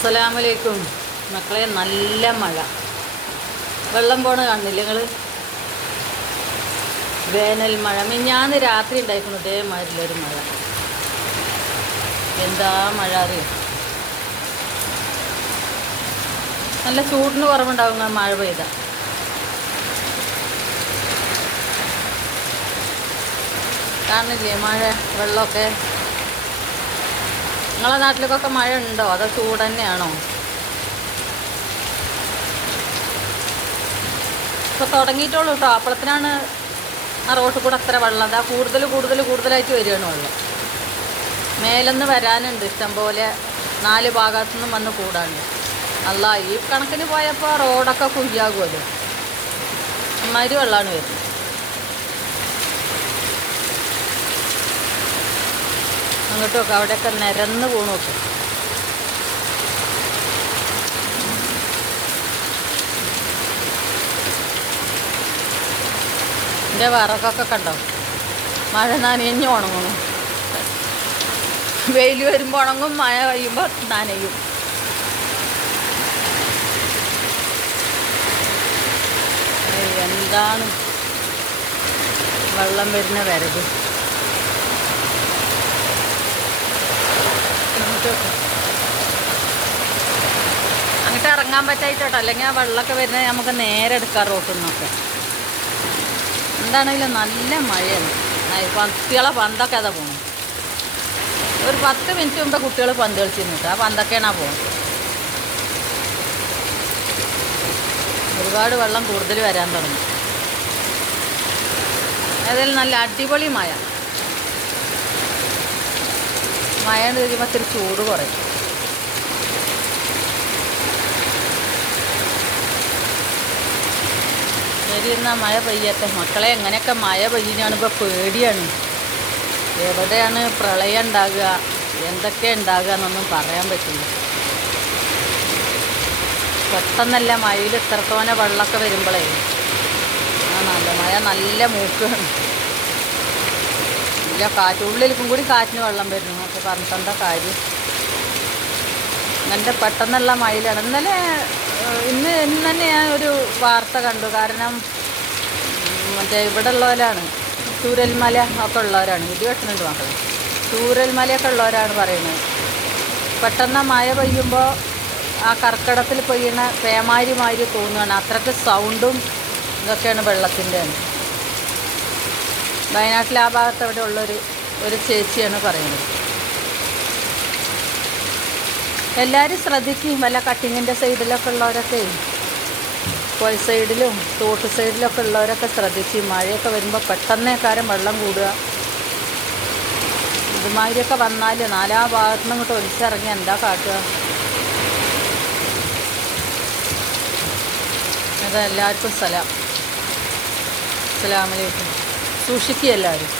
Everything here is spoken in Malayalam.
അസ്സലാമലൈക്കും മക്കളെ. നല്ല മഴ, വെള്ളം പോണ കാണില്ല നിങ്ങൾ? വേനൽ മഴ മിഞ്ഞാന്ന് രാത്രി ഉണ്ടായിരുന്നു ഇതേമാതിരിയുള്ളൊരു മഴ. എന്താ മഴ അറിയും. നല്ല ചൂടിന് കുറവുണ്ടാകും മഴ പെയ്ത. കാണില്ലേ മഴ, വെള്ളമൊക്കെ? നിങ്ങളെ നാട്ടിലേക്കൊക്കെ മഴ ഉണ്ടോ അതോ ചൂട് തന്നെയാണോ? ഇപ്പോൾ തുടങ്ങിയിട്ടുള്ളൂ കേട്ടോ. അപ്പളത്തിനാണ് ആ റോട്ടിൽ കൂടെ അത്ര വെള്ളം. അതാ കൂടുതലായിട്ട് വരികയാണ് വെള്ളം. മേലെന്ന് വരാനുണ്ട് ഇഷ്ടം പോലെ, 4 ഭാഗത്തു നിന്നും വന്ന് കൂടാണ്ട്. അല്ല ഈ കണക്കിന് പോയപ്പോൾ റോഡൊക്കെ കുയ്യാകുമല്ലോ. അമ്മാതിരി വെള്ളമാണ് വരുന്നത്. അങ്ങോട്ട് നോക്കാം, അവിടെയൊക്കെ നിരന്ന് പോണു നോക്കും. എൻ്റെ വിറകൊക്കെ കണ്ടോ, മഴ നനഞ്ഞ് ഉണങ്ങുന്നു. വെയിൽ വരുമ്പോൾ ഉണങ്ങും, മഴ കഴിയുമ്പോൾ നനയും. എന്താണ് വെള്ളം വരുന്ന വിറക്. അങ്ങോട്ട് ഇറങ്ങാൻ പറ്റായിട്ടോട്ടോ, അല്ലെങ്കിൽ ആ വെള്ളമൊക്കെ വരുന്നത് നമുക്ക് നേരെ എടുക്കാം റോട്ടിൽ നിന്നൊക്കെ. എന്താണെങ്കിലും നല്ല മഴയാണ്. കുട്ടികളെ പന്തൊക്കെ അതാ പോകണം. ഒരു 10 മിനിറ്റ് മുമ്പ് കുട്ടികൾ പന്ത് കളിച്ചിരുന്നിട്ട് ആ പന്തൊക്കെയാണ് പോകുന്നത്. ഒരുപാട് വെള്ളം കൂടുതൽ വരാൻ തുടങ്ങി. ഏതായാലും നല്ല അടിപൊളി മഴ. മഴ കഴിയുമ്പോൾ ഇത്തിരി ചൂട് കുറയും. ശരി, എന്നാൽ മഴ പെയ്യട്ടെ മക്കളെ. എങ്ങനെയൊക്കെ മഴ പെയ്യുന്നതാണ് ഇപ്പോൾ പേടിയാണ്. എവിടെയാണ് പ്രളയം ഉണ്ടാകുക, എന്തൊക്കെ ഉണ്ടാകുക എന്നൊന്നും പറയാൻ പറ്റില്ല. പെട്ടെന്നല്ല മഴയിൽ ഇത്രത്തോനെ വെള്ളമൊക്കെ വരുമ്പോഴേ നല്ല മഴ, നല്ല മൂക്കാണ്. ഇല്ല ഉള്ളിലേക്കും കൂടി കാറ്റിന് വെള്ളം വരുന്നു. അപ്പോൾ പറഞ്ഞിട്ടെന്താ കാര്യം. അങ്ങനത്തെ പെട്ടെന്നുള്ള മഴയിലാണ്. ഇന്ന് തന്നെ ഞാൻ ഒരു വാർത്ത കണ്ടു. കാരണം മറ്റേ ഇവിടെ ഉള്ളവരാണ്, ചൂരൽമല ഒക്കെ ഉള്ളവരാണ്. ഇത് കേട്ടിട്ടുണ്ട് മക്കൾ, ചൂരൽമലയൊക്കെ ഉള്ളവരാണ് പറയുന്നത്. പെട്ടെന്ന് മഴ പെയ്യുമ്പോൾ ആ കർക്കിടത്തിൽ പെയ്യുന്ന പേമാരി തോന്നുകയാണ്. അത്രയ്ക്ക് സൗണ്ടും ഇതൊക്കെയാണ് വെള്ളത്തിൻ്റെ. വയനാട്ടിൽ ആ ഭാഗത്ത് അവിടെ ഒരു ചേച്ചിയാണ് പറയുന്നത്. എല്ലാവരും ശ്രദ്ധിക്കും. വല്ല കട്ടിങ്ങിൻ്റെ സൈഡിലൊക്കെ ഉള്ളവരൊക്കെ, പുഴ സൈഡിലും തോട്ട് സൈഡിലൊക്കെ ഉള്ളവരൊക്കെ ശ്രദ്ധിക്കും. മഴയൊക്കെ വരുമ്പോൾ പെട്ടെന്നേക്കാരം വെള്ളം കൂടുക. ഇതുമാതിരിയൊക്കെ വന്നാൽ 4 ഭാഗത്തു നിന്ന് ഇങ്ങോട്ട് ഒലിച്ചിറങ്ങി എന്താ കാട്ടുക. അതെല്ലാവർക്കും അസ്സലാമലൈക്കും. സൂക്ഷിക്കുക എല്ലാവരും.